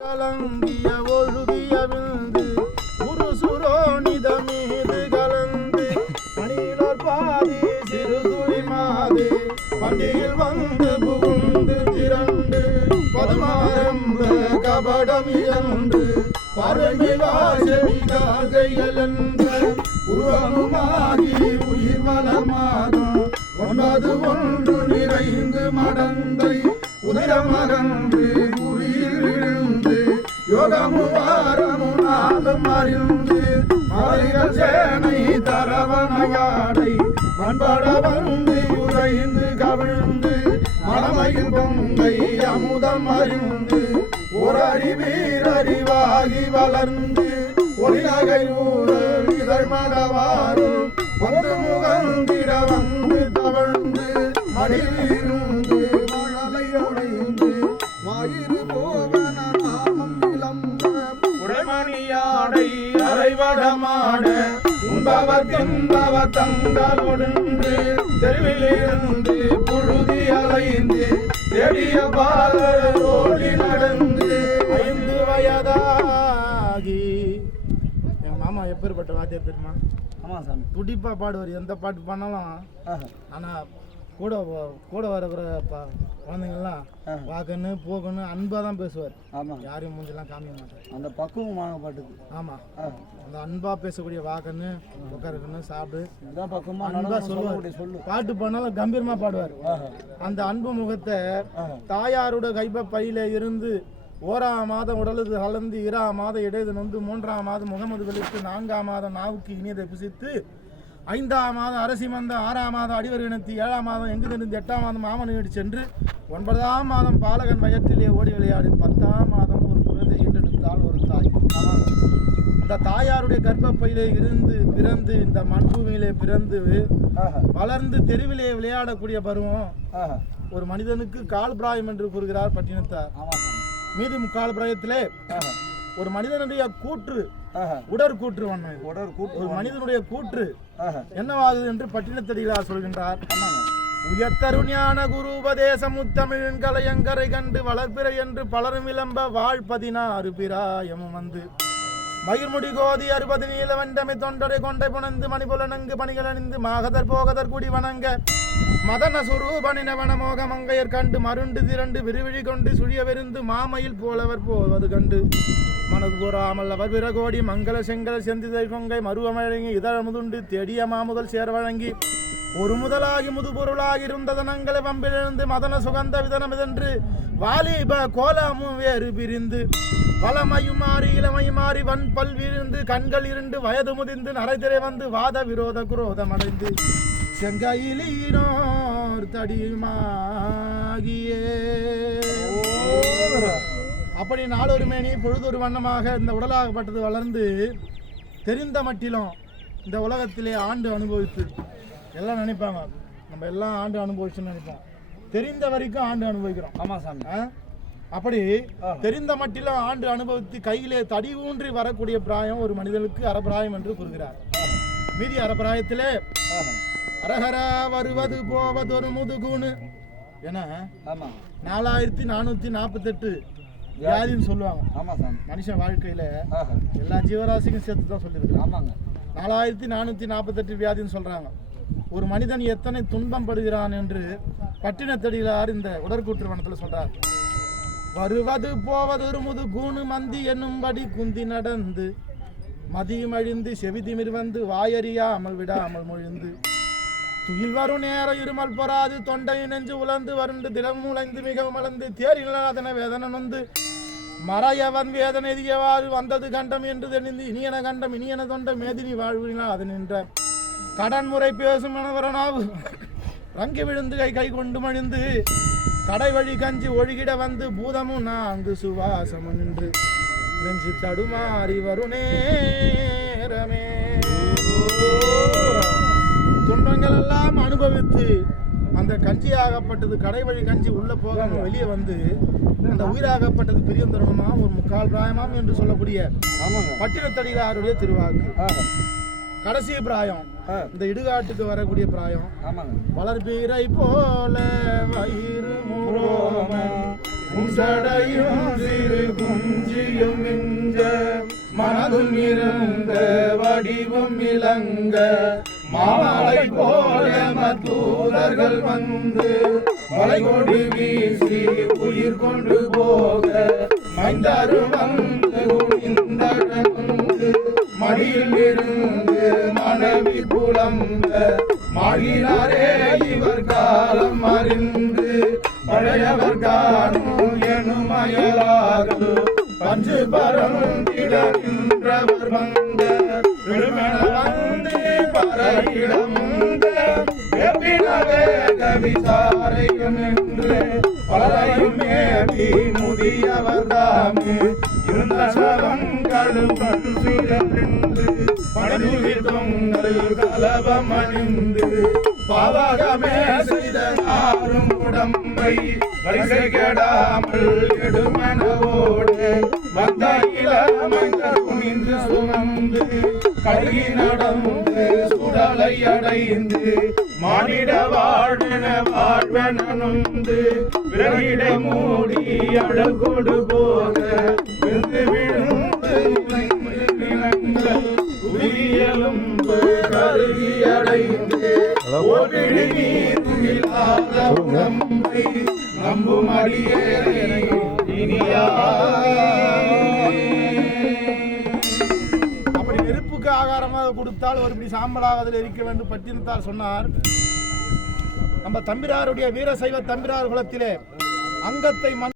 கலங்கிய ஒழுகிய விந்து ஒரு சுரோனித மீது கலந்து பணியிலோர் பாதி சிறுதுளி மாது பண்டியில் வந்து புகுந்து திரண்டு பதுமாரம்ப கபடம் இழந்து பார்வைமிலா செவிகால் உருவமுமாகி உயிர் வளமாகும் ஒன்பது ஒன்று நிறைந்து மடந்தை உதிரமகன் சேனை தரவணையாடை மண்பட வந்து உறைந்து கவிழ்ந்து மடமையில் பொங்கை அமுதம் அறிந்து ஒரு அறிவீரறிவாகி வளர்ந்து ஒளிநகை ஊரல் இதழ் மடவாரும் அரைவடமாட உண்பவர் தின்பவர் தங்களொன்று தெருவிலிருந்து புழுதி அலைந்து தேடிய பாலர் ஓடி நடந்து ஐந்து வயதாகி. எங்க மாமா எப்பேற்பட்ட வாத்தியார் தெரியுமா? ஆமாம் சாமி. துடிப்பா பாடுவார். எந்த பாட்டு பண்ணாலும் ஆஹா. கூட கூட ப- குழந்தைங்கள்லாம் ஆஹா. வாக்கன்னு போகன்னு அன்பா தான் பேசுவார். ஆமாம் யாரையும் மூஞ்செல்லாம் காமிக்க மாட்டார். அந்த பக்குவம் வாங்கப்பட்டது. ஆமா. ஆஹா. அந்த அன்பா பேசக்கூடிய வாக்கன்னு உட்காருக்கன்னு சாப்பிடு. இதுதான் பக்குவமா அன்பா நடந்து சொல்லுவார். சொல்லு. பாட்டு பண்ணாலும் கம்பீரமா பாடுவார். அந்த அன்பு முகத்தை. தாயாரோட கைப்ப பையில இருந்து ஓராம் மாதம் உடலுது கலந்து இரா மாதம் இடையது நொந்து மூன்றாம் மாதம் முகமது வெளித்து நான்காம் மாதம் நாவுக்கு இனியதை புசித்து ஐந்தாம் மாதம் அரசி மந்த ஆறாம் மாதம் அடிவர் இனத்தி ஏழாம் மாதம் எங்கு தெரிந்து எட்டாம் மாதம் மாமன் வீடு சென்று ஒன்பதாம் மாதம் பாலகன் வயற்றிலே ஓடி விளையாடி பத்தாம் மாதம் ஒரு குழந்தை ஈண்டெடுத்தால் ஒரு தாய் அந்த தாயாருடைய கர்ப்பப்பையிலே இருந்து பிறந்து இந்த மண்பூமியிலே பிறந்து. வளர்ந்து தெருவிலே விளையாடக்கூடிய பருவம். ஒரு மனிதனுக்கு கால் பிராயம் என்று கூறுகிறார் பட்டினத்தார் மீதி முக்கால் பிராயத்திலே. ஒரு மனிதனுடைய கூற்று. உடற்கூற்று கூட்டு ஒரு மனிதனுடைய கூற்று. என்னவாகுது என்று பட்டினத்தடிகளார் சொல்கின்றார். உயர்த்தரு ஞான குரு உபதேச முத்தமிழின் கலையங்கரை கண்டு வளர்பிறை என்று பலரும் விளம்ப வாழ் பதினாறு பிராயமும் வந்து. மயிர்முடி கோதி அறுபது நீல வண்டமை தொண்டரை கொண்டை புணந்து மணிபுலனங்கு பணிகள் அணிந்து மாகதர் போகதர் குடி வணங்க. மதன சுரூபனின வனமோக மங்கையர் கண்டு மருண்டு திரண்டு விரிவிழி கொண்டு சுழிய விருந்து மாமையில் போலவர் போவது கண்டு. மனது கூறாமல் அவர் பிறகோடி மங்கள செங்கல செந்திதை கொங்கை மருவமழங்கி இதழ முதுண்டு தேடிய மாமுதல் சேர் வழங்கி. ஒரு முதலாகி முது பொருளாகி இருந்ததனங்களை வம்பிலிருந்து மதன சுகந்த விதனமிதென்று வாலிப கோலமும் வேறு பிரிந்து. வளமையும் மாறி இளமையும் மாறி வன் பல் விரிந்து கண்கள் இருண்டு வயது முதிர்ந்து நரைதிரை வந்து வாத விரோத குரோதம் அடைந்து. செங்கையிலீனோர் தடியுமாகியே அப்படி நாளொரு மேனி பொழுதொரு வண்ணமாக இந்த உடலாகப்பட்டது வளர்ந்து தெரிந்த மட்டிலும் இந்த உலகத்திலே ஆண்டு அனுபவித்து. எல்லாம் நினைப்பாங்க. நம்ம எல்லாம் ஆண்டு அனுபவிச்சுன்னு நினைப்போம். தெரிந்த வரைக்கும் ஆண்டு அனுபவிக்கிறோம். ஆமாம் சாமி? அப்படி தெரிந்த மட்டிலும் ஆண்டு அனுபவித்து கையிலே தடி ஊன்றி வரக்கூடிய பிராயம் ஒரு மனிதனுக்கு அறப்பிராயம் என்று கூறுகிறார். மீதி அறப்பிராயத்திலே. அரஹரா வருவது போவதொரு முதுகுன்னு என ஆமாம் நாலாயிரத்தி நானூற்றி நாற்பத்தெட்டு வியாதின்னு சொல்லுவாங்க. ஆமாம் சாமி. மனுஷன் வாழ்க்கையில். எல்லா ஜீவராசிக்கும் சேர்த்து தான் சொல்லியிருக்கிறாங்க ஆமாங்க. நாலாயிரத்தி நானூற்றி நாற்பத்தெட்டு வியாதின்னு சொல்கிறாங்க ஒரு மனிதன் எத்தனை துன்பம் படுகிறான் என்று பட்டினத்தடிகளார் இந்த உடற்கூற்று வனத்தில் சொல்றார். வருவது போவது ஒரு முது கூணு மந்தி என்னும்படி குந்தி நடந்து மதியம் அழிந்து செவி திமிர் வந்து வாயறியாமல் விடாமல் மொழிந்து. துயில் வரும் நேரம் இருமல் பொறாது. தொண்டை நெஞ்சு உலர்ந்து வருண்டு தினமும் உழைந்து மிகவும் அளந்து தேரில்லாதன வேதனை நொந்து. மறையவன் வேதனை எதியவாறு வந்தது கண்டம் என்று தெளிந்து இனியன கண்டம் இனியன தொண்ட மேதினி வாழ்வினால் அது நின்ற. கடன் முறை பேசும் மனவரனாவு. ரங்கி விழுந்து கை கை கொண்டு மணிந்து கடை வழி கஞ்சி ஒழுகிட வந்து பூதமும் நான்கு சுவாசமும் நின்று. நெஞ்சு தடுமாறி வரும் நேரமே. எல்லாம் அனுபவித்து அந்த கஞ்சி ஆகப்பட்டது கடை வழி கஞ்சி உள்ள போகாம வெளியே வந்து அந்த உயிராகப்பட்டது பிரியம் தருணமா? ஒரு முக்கால் பிராயமாம் என்று சொல்லக்கூடிய ஆமாங்க. பட்டினத்தடிகளாருடைய திருவாக்கு. கடைசி பிராயம். இந்த இடுகாட்டுக்கு வரக்கூடிய பிராயம். வளர்பீரை போல வயிறு உன்சடையும் சிறு குஞ்சியும் மனதும் இருந்த வடிவும் இளங்க மாமலை போல தூதர்கள் வந்து மலைகொடி வீசி உயிர் கொண்டு போக மைந்தாரு வந்து குனிந்தடந்து மடியில் இருந்து மனைவி புலம்ப மாடினாரே இவர் காலம் அறிந்து பழையவர் காணும் எனும் அயலார்கள் பஞ்சு பரந்திட நின்றவர் வந்து பறையிடம் விசாரையும் என்று இருந்த சவங்களும் பல்விடன்று பணிதுகி தொங்கல் கலவம் அணிந்து பாவகமே செய்த ஆறும் உடம்பை வரிசை கெடாமல் எடுமனவோடு வந்த இளமைகள் குனிந்து சுமந்து கழுகி சுடலை அடைந்து மானிட வாழ்வன வாழ்வனந்து விரகிட மூடி அழல் கொடு போக விழுந்து விழுந்து இனங்கள் உயிரெலும்பு கருகி அடைந்து ஓடிடு உடம்பை நம்பும் அடியேனை இனியா ஆகாரமாக ஒருபடி ஒரு இப்படி சாம்பலாவதில் இருக்க வேண்டும். பட்டினத்தால் சொன்னார். நம்ம தம்பிராருடைய வீரசைவ தம்பிரார் குலத்திலே அங்கத்தை மண்